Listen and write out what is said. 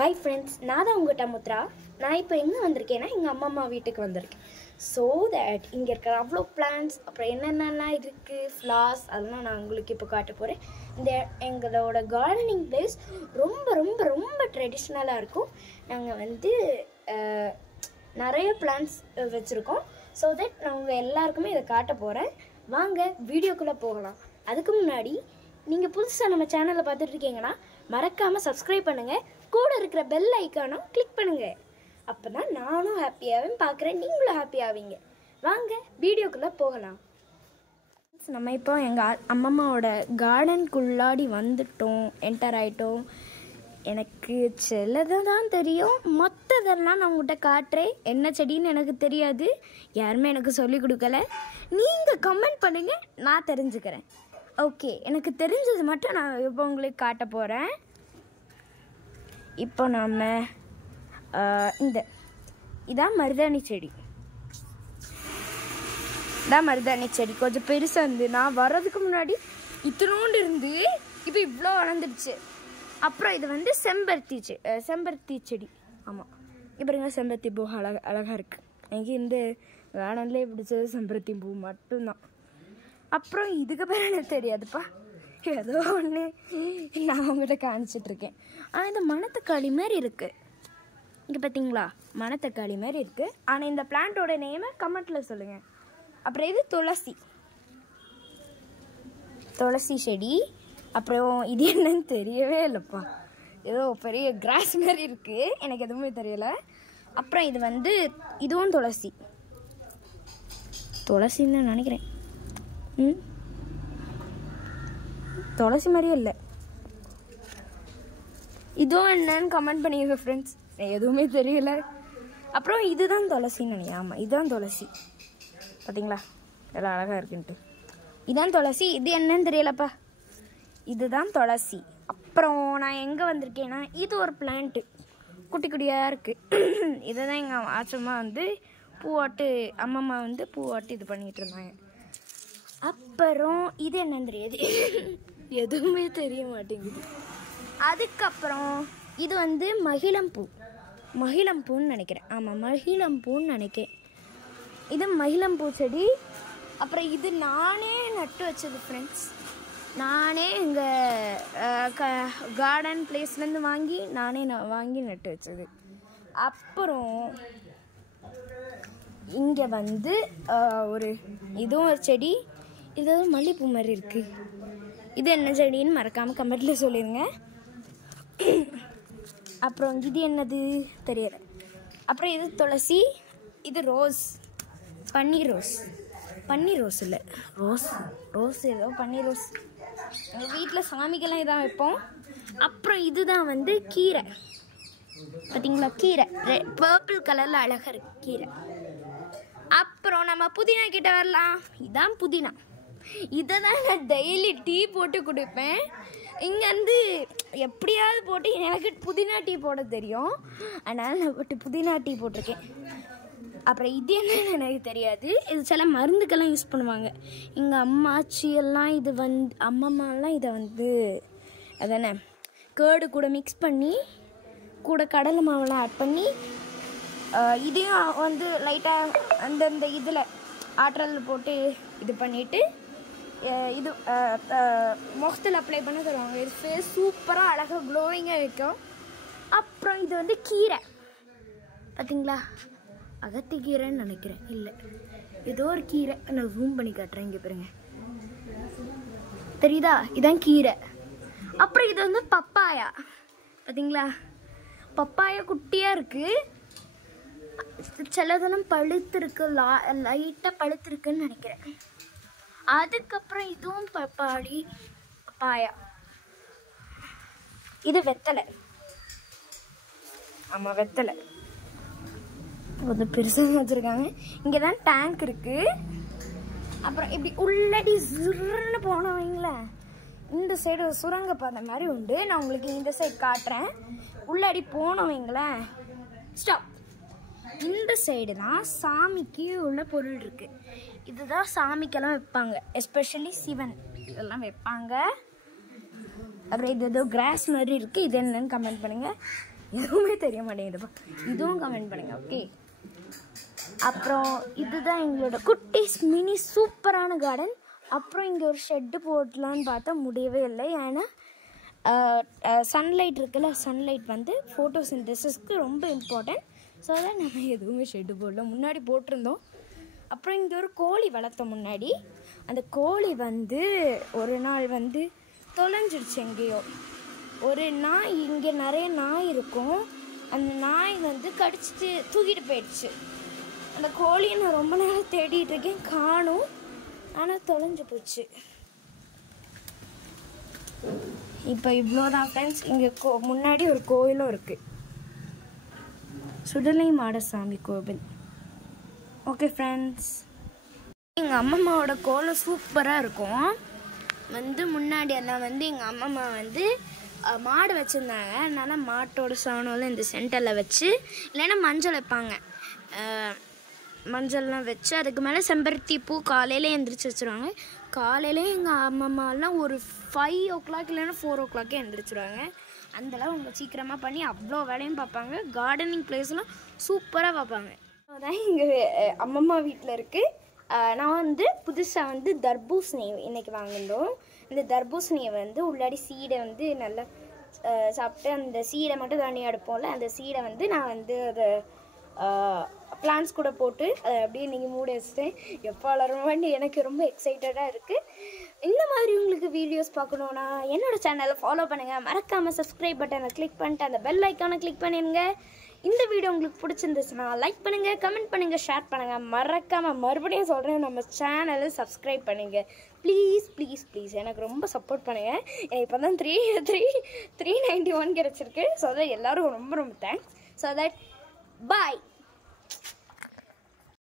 Hi friends, நான் தான் உங்கள்கிட்ட முத்ரா. நான் இப்போ எங்கே வந்திருக்கேன்னா எங்கள் அம்மா வீட்டுக்கு வந்திருக்கேன். ஸோ தட் இங்கே இருக்கிற அவ்வளோ பிளான்ஸ், அப்புறம் என்னென்னலாம் இருக்குது, ஃப்ளார்ஸ், அதெல்லாம் நான் உங்களுக்கு இப்போ காட்ட போகிறேன். எங்களோட கார்டனிங் பிளேஸ் ரொம்ப ரொம்ப ரொம்ப ட்ரெடிஷ்னலாக இருக்கும். நாங்கள் வந்து நிறைய பிளான்ஸ் வச்சுருக்கோம். ஸோ தட் நான் உங்கள் எல்லாருக்குமே இதை காட்ட போகிறேன். வாங்க வீடியோக்குள்ளே போகலாம். அதுக்கு முன்னாடி நீங்கள் புதுசாக நம்ம சேனலை பார்த்துட்டு இருக்கீங்கன்னா மறக்காமல் சப்ஸ்கிரைப் பண்ணுங்கள், கூட இருக்கிற பெல் ஐக்கானும் கிளிக் பண்ணுங்கள். அப்போ தான் நானும் ஹாப்பியாகவும் பார்க்குறேன், நீங்களும் ஹாப்பியாவீங்க. வாங்க வீடியோக்குள்ளே போகலாம். நம்ம இப்போ எங்கள் அம்மம்மாவோட கார்டனுக்குள்ளாடி வந்துட்டோம், என்டர் ஆகிட்டோம். எனக்கு சிலது தான் தெரியும், மற்றதெல்லாம் நான் உங்கள்கிட்ட காட்டுறேன். என்ன செடின்னு எனக்கு தெரியாது, யாருமே எனக்கு சொல்லிக் கொடுக்கல. நீங்கள் கமெண்ட் பண்ணுங்கள், நான் தெரிஞ்சுக்கிறேன். ஓகே, எனக்கு தெரிஞ்சது மட்டும் நான் இப்போ உங்களுக்கு காட்ட போகிறேன். இப்போ நம்ம இதான் மருதாணி செடி. இதான் மருதாணி செடி, கொஞ்சம் பெருசாக இருந்து நான் வர்றதுக்கு முன்னாடி இத்தனோண்டு இருந்து இப்போ இவ்வளோ வளர்ந்துடுச்சு. அப்புறம் இது வந்து செம்பருத்தி செடி. ஆமாம், இப்போ செம்பருத்தி பூ அழகாக இருக்குது. எனக்கு இந்த கார்டன்லேயே பிடிச்சது செம்பருத்தி பூ மட்டும்தான். அப்புறம் இதுக்கு பேர் எனக்கு தெரியாதுப்பா, ஏதோ ஒன்று நான் அவங்ககிட்ட காமிச்சிட்ருக்கேன். ஆனால் இந்த மணத்தக்காளி மாதிரி இருக்குது, இங்கே பார்த்தீங்களா, மணத்தக்காளி மாதிரி இருக்குது. ஆனால் இந்த பிளான்ட்டோட நேமை கமெண்ட்டில் சொல்லுங்கள். அப்புறம் இது துளசி செடி. அப்புறம் இது என்னன்னு தெரியவே இல்லைப்பா, ஏதோ பெரிய கிராஸ் மாதிரி இருக்குது, எனக்கு எதுவுமே தெரியலை. அப்புறம் இது வந்து இதுவும் துளசின்னு தான் நினைக்கிறேன். துளசி மாதிரியே இல்லை, இதுவும் என்னன்னு கமெண்ட் பண்ணிடுங்க ஃப்ரெண்ட்ஸ், எதுவுமே தெரியல. அப்புறம் இதுதான் துளசின்னு நினைக்கிறேன். ஆமாம், இதுதான் துளசி. பார்த்தீங்களா எல்லாம் அழகாக இருக்குன்ட்டு. இதுதான் துளசி, இது என்னன்னு தெரியலப்பா, இதுதான் துளசி. அப்புறம் நான் எங்கே வந்திருக்கேன்னா, இது ஒரு பிளான்ட்டு குட்டி குட்டியாக இருக்குது. இதை தான் எங்கள் ஆச்சம்மா வந்து அம்மம்மா வந்து பூவாட்டு இது பண்ணிகிட்டு இருந்தாங்க. அப்புறம் இது என்னன்னு தெரியாது, எதுவுமே தெரிய மாட்டேங்குது. அதுக்கப்புறம் இது வந்து மகிழம்பூன்னு நினைக்கிறேன். ஆமாம், மகிழம்பூன்னு நினைக்கிறேன். இது மகிழம்பூ செடி. அப்புறம் இது நானே நட்டு வச்சது ஃப்ரெண்ட்ஸ், நானே எங்கள் கார்டன் பிளேஸ்லேருந்து வாங்கி நட்டு வச்சது. அப்புறம் இங்கே வந்து இதுவும் ஒரு செடி, இது மல்லிகைப்பூ மாதிரி இருக்குது. இது என்ன செடின்னு மறக்காமல் கமெண்ட்டில் சொல்லிடுங்க. அப்புறம் இது என்னது தெரியல. அப்புறம் இது துளசி, இது பன்னீர் ரோஸ் இல்லை, ரோஸ் ஏதோ பன்னீர் ரோஸ். எங்கள் வீட்டில் சாமிக்கெல்லாம் இதான் வைப்போம். அப்புறம் இதுதான் வந்து கீரை. பார்த்தீங்களா, கீரை பர்பிள் கலரில் அழகாக இருக்கு கீரை. அப்புறம் நம்ம புதினா கிட்ட வரலாம். இதான் புதினா, இதை தான் நான் டெய்லி டீ போட்டு குடிப்பேன். இங்கேருந்து எப்படியாவது போட்டு, எனக்கு புதினா டீ போட தெரியும், அதனால் நான் புதினா டீ போட்டிருக்கேன். அப்புறம் இது என்னன்னு எனக்கு தெரியாது, இது சில மருந்துக்கெல்லாம் யூஸ் பண்ணுவாங்க. எங்கள் அம்மாச்சியெல்லாம் அம்மம்மாலாம் இதை வந்து அதானே கேர்டு கூட மிக்ஸ் பண்ணி, கூட கடலை மாவெல்லாம் ஆட் பண்ணி, இதையும் வந்து லைட்டாக அந்தந்த இதில் ஆற்றல் போட்டு இது பண்ணிவிட்டு இது முகத்தில் அப்ளை பண்ண தருவாங்க. இது ஃபேஸ் சூப்பராக அழகாக க்ளோயிங்காக வைக்கும். அப்புறம் இது வந்து கீரை, பார்த்தீங்களா, அகத்தி கீரைன்னு நினைக்கிறேன், இல்லை ஏதோ ஒரு கீரை, நான் ஜூம் பண்ணி காட்டுறேன், இங்கே பாருங்க, தெரியுதா, இதான் கீரை. அப்புறம் இது வந்து பப்பாயா, பார்த்தீங்களா, பப்பாயா குட்டியாக இருக்குது. சிலதெல்லாம் பழுத்திருக்கு, லைட்டாக பழுத்திருக்குன்னு நினைக்கிறேன். அதுக்கப்புறம் இதுவும் பப்பாயா. இது வெத்தலை. ஆமாம், வெத்தலை கொஞ்சம் பெருசாக வச்சுருக்காங்க. இங்கே தான் டேங்க் இருக்குது. அப்புறம் இப்படி உள்ளடி சுருன்னு போனவங்களேன், இந்த சைடு சுரங்கப்பாதை மாதிரி உண்டு. நான் உங்களுக்கு இந்த சைடு காட்டுறேன். உள்ளடி போனவங்களேன், ஸ்டாப். இந்த சைடு தான் சாமிக்கு உள்ள பொருள் இருக்குது. இதுதான் சாமிக்கெல்லாம் வைப்பாங்க, எஸ்பெஷலி சிவன் இதெல்லாம் வைப்பாங்க. அப்புறம் இது ஏதோ கிராஸ் மாதிரி இருக்குது, இது என்னன்னு கமெண்ட் பண்ணுங்கள். எதுவுமே தெரிய மாட்டேங்குதுப்பா. இதுவும் கமெண்ட் பண்ணுங்கள். ஓகே, அப்புறம் இதுதான் எங்களோட குட்டிஸ் மினி சூப்பரான கார்டன். அப்புறம் இங்கே ஒரு ஷெட்டு போடலான்னு பார்த்தா முடியவே இல்லை. ஏன்னா சன்லைட் இருக்குல்ல, சன்லைட் வந்து ஃபோட்டோசிந்தசிஸ்க்கு ரொம்ப இம்பார்ட்டன்ட். ஸோ அதான் நம்ம எதுவுமே ஷெட்டு போடல. முன்னாடி போட்டிருந்தோம். அப்புறம் இங்கே ஒரு கோழி வளர்த்தோம் முன்னாடி. அந்த கோழி வந்து ஒரு நாள் வந்து தொலைஞ்சிடுச்சு எங்கேயோ. ஒரு நாய், இங்கே நிறைய நாய் இருக்கும், அந்த நாய் வந்து கடிச்சிட்டு தூக்கிட்டு போயிடுச்சு. அந்த கோழியை நான் ரொம்ப நேரம் தேடிட்டு இருக்கேன், காணும். ஆனால் தொலைஞ்சு போச்சு. இப்போ இவ்வளோதான் ஃப்ரெண்ட்ஸ். இங்கே முன்னாடி ஒரு கோயிலும் இருக்குது, சுடலை மாடசாமி கோவில். ஓகே ஃப்ரெண்ட்ஸ், எங்கள் அம்மம்மாவோட கோலம் சூப்பராக இருக்கும். வந்து முன்னாடி எல்லாம் வந்து எங்கள் அம்மம்மா வந்து மாடு வச்சுருந்தாங்க. அதனால் மாட்டோட சாணம்லாம் இந்த சென்டரில் வச்சு, இல்லைன்னா மஞ்சள் வைப்பாங்க. மஞ்சள்லாம் வச்சு அதுக்கு மேலே செம்பருத்தி பூ காலையில் எந்திரிச்சு வச்சுருவாங்க. காலையிலே எங்கள் அம்மம்மாலாம் ஒரு 5 o'clock இல்லைன்னா 4 o'clock எந்திரிச்சிடுவாங்க. அந்தளவு அவங்க சீக்கிரமாக பண்ணி அவ்வளோ வேலையும் பார்ப்பாங்க. கார்டனிங் பிளேஸ்லாம் சூப்பராக பார்ப்பாங்க. அதான் எங்கள் அம்மம்மா வீட்டில் இருக்குது. நான் வந்து புதுசாக வந்து தர்பூசணி இன்றைக்கி வாங்கினோம். இந்த தர்பூசணியை வந்து உள்ளாடி சீடை வந்து நல்லா சாப்பிட்டு, அந்த சீடை மட்டும் தனியாக எடுப்போம்ல, அந்த சீடை வந்து நான் வந்து அதை பிளான்ஸ் கூட போட்டு அதை அப்படியே நீங்கள் மூடி வச்சுட்டேன். எப்போ வளருமான்னு எனக்கு ரொம்ப எக்ஸைட்டடாக இருக்குது. இந்த மாதிரி உங்களுக்கு வீடியோஸ் பார்க்கணுன்னா என்னோடய சேனலை ஃபாலோ பண்ணுங்கள். மறக்காமல் சப்ஸ்கிரைப் பட்டனை கிளிக் பண்ணிட்டு அந்த பெல் ஐக்கானை கிளிக் பண்ணிடுங்க. இந்த வீடியோ உங்களுக்கு பிடிச்சிருந்துச்சுன்னா லைக் பண்ணுங்கள், கமெண்ட் பண்ணுங்கள், ஷேர் பண்ணுங்கள். மறக்காமல் மறுபடியும் சொல்கிறேன், நம்ம சேனலை சப்ஸ்கிரைப் பண்ணுங்கள். ப்ளீஸ் ப்ளீஸ் ப்ளீஸ் எனக்கு ரொம்ப சப்போர்ட் பண்ணுங்கள். எனக்கு இப்போ தான் 391 கிடச்சிருக்கு. ஸோ அதான் எல்லோரும் ரொம்ப ரொம்ப தேங்க்ஸ். So that boy.